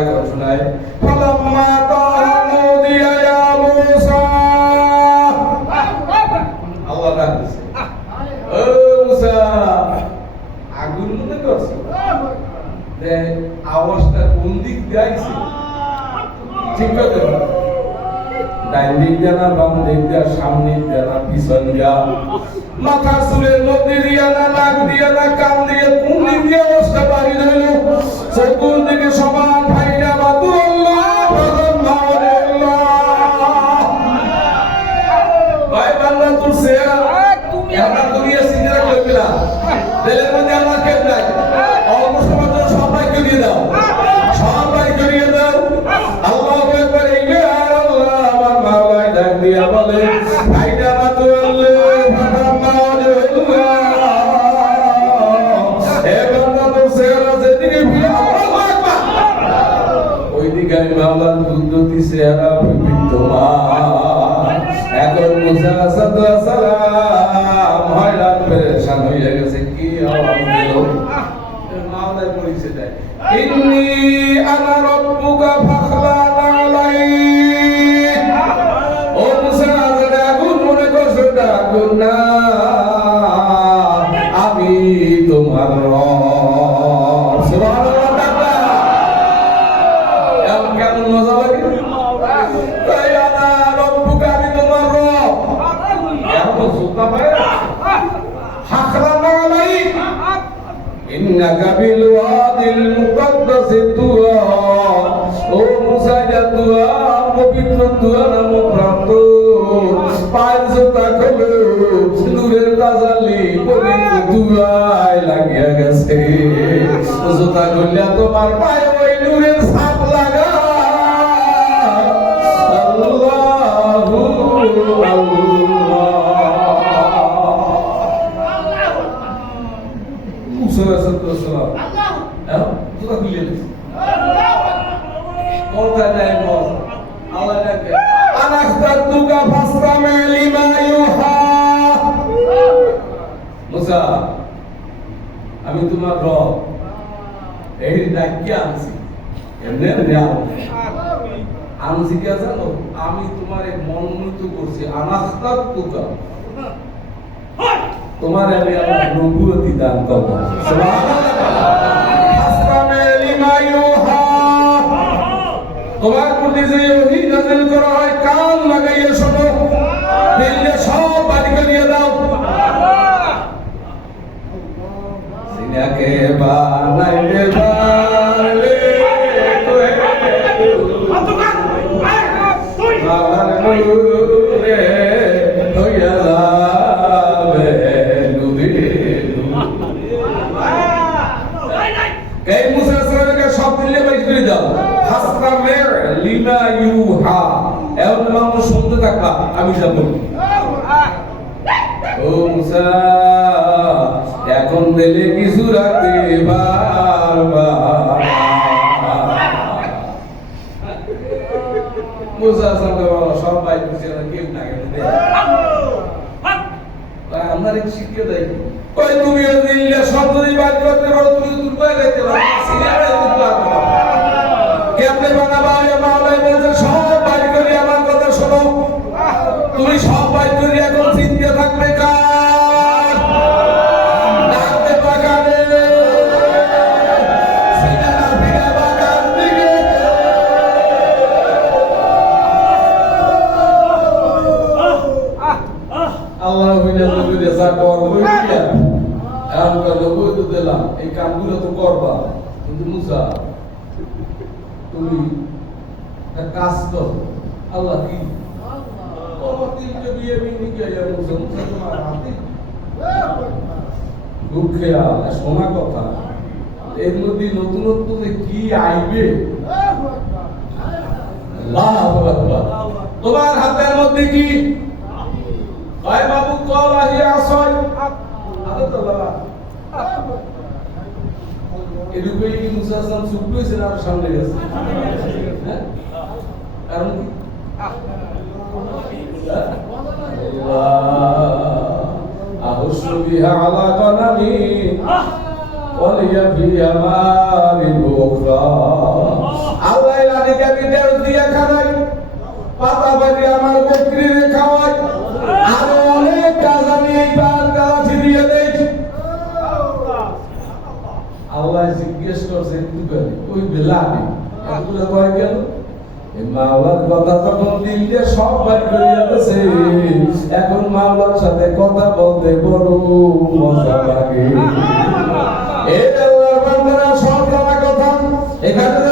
এখন শোনায় ফালাম্মা তানু দিয়া ইয়া মুসা আল্লাহ ডাকছে ও মুসা আগুন মনে করছো যে আওয়াজটা কোন দিক দিয়ে আইছে ঠিক আছে ডাইন দিক দিয়ে না বাম দিক দিয়ে সামনে দিয়ে না পিছন দিয়া মাথা চুলের মধ্যে দিয়া না নাক দিয়া না কান দিয়ে কোন দিক দিয়ে আওয়াজটা বাড়ি হইল কোন দিকে সমান ভাইরা বাদু আল্লাহ ভাই বান্দা তোর চেহারা তুমি আমরা দুনিয়া সিনে রাখবে না দিলের মধ্যে আল্লাহ কেন নাই অবশ্য মাত্র সবাই করিয়ে দাও সবাই করিয়ে দাও আল্লাহু আকবার ইয়া আল্লাহ আমার মাওলাই ডাক দিয়া বলে ভাইরা বাদু আল্লাহ মাওলার কুদরতি চেহারা বিদ্যমান এখন মুসা সালাম হয়রান পেরেশান হয়ে গেছে কি আওয়াজ দিল মাওলার পরিচয় দেয় ইন্নী আনা রাব্বুকা ফাখলান আলাইক ও মুসা যারা আগুন মনে করছো আগুন না আমি তোমার রব সুবহানাল্লাহ মজা লাগে তাই আনা রব্বুকা আমি তোমার রব এত সুতা পায় হাকরানা আলাইক ইন্নাকা বিল ওয়াদিল মুকদ্দাস তুয়া ও মুসা যা তুয়া পবিত্র তুয়া নাম প্রান্ত পাঁচ সুতা খোলো নূরের তাজালি পবিত্র তুয়ায় লাগিয়া গেছে সুতা খুললে তোমার পায়ে ওই নূরের ছাপ লাগা আমি তোমার রব এই ডাকিয়ে আনছি এমনি আনছি কে জানো আমি তোমার মনোনীত করছি আনাস্তার তুকা তোমার আমি আমার নবুয়তি দান করব তোমার প্রতি যে ওহী নাযিল করা হয় কান লাগাইয়া শোনো দিলে সব বাড়ি করিয়ে দাও সিনাকে বানাইলে বালে শুনতে থাকবা আমি যাব ও মুসা এখন দিলে কিছু রাখতে বারবার মুসা সঙ্গে বলো সব ভাই খুশি না কেউ না আমার এক শিক্ষা দেয় কই তুমি দিলে সব যদি বাদ করতে পারো তুমি দুর্বল দেখতে পারো সিনেমা দুর্বল পারো কেমনে বানাবা মাওলাই বলছে সব বাদ করে আমার কথা শোনো তুমি সব বাদ করে এখন চিন্তা থাকবে কার ডাকতে পাকানে সিনেমা ফিরে বাগান দিকে আল্লাহ বিনা নবীর যা করব কিয়া আমরা নবী তো দিলাম এই কামগুলো তো করবা কিন্তু মুসা তুমি এক কাজ করো আল্লাহ কি তোমার তিনটে বিয়ে মিনি কে ইয়া মুসা মুসা তোমার হাতে খুব খেয়াল শোনা কথা এর মধ্যে নতুনত্ব যে কি আইবে আল্লাহু আকবার তোমার হাতের মধ্যে কি ভাই বাবু কল আহিয়া আসয় আল্লাহ এরূপে কি মুসা সালাম চুপ করেছেন আর সামনে গেছে হ্যাঁ কারণ কি আহসু বিহা আলা কানামি ওয়ালিয়া ফি আমারি বুখরা পানিতে আমি তেল দিয়ে খাওয়াই, পাতা বাড়ি আমার বকরিরে খাওয়াই, আরো অনেক কাজ আমি এইবার গালাঠি দিয়ে দেই। আল্লাহ জিজ্ঞেস করছে একটু করে ওই বেলাবি এগুলো কয় কেন? মাওলার কথা যখন দিল দিয়ে সব বাড়ি করিয়াছে, এখন মাওলার সাথে কথা বলতে বড় মজা লাগে। এই আল্লাহর বান্দারা সব কথা এখানে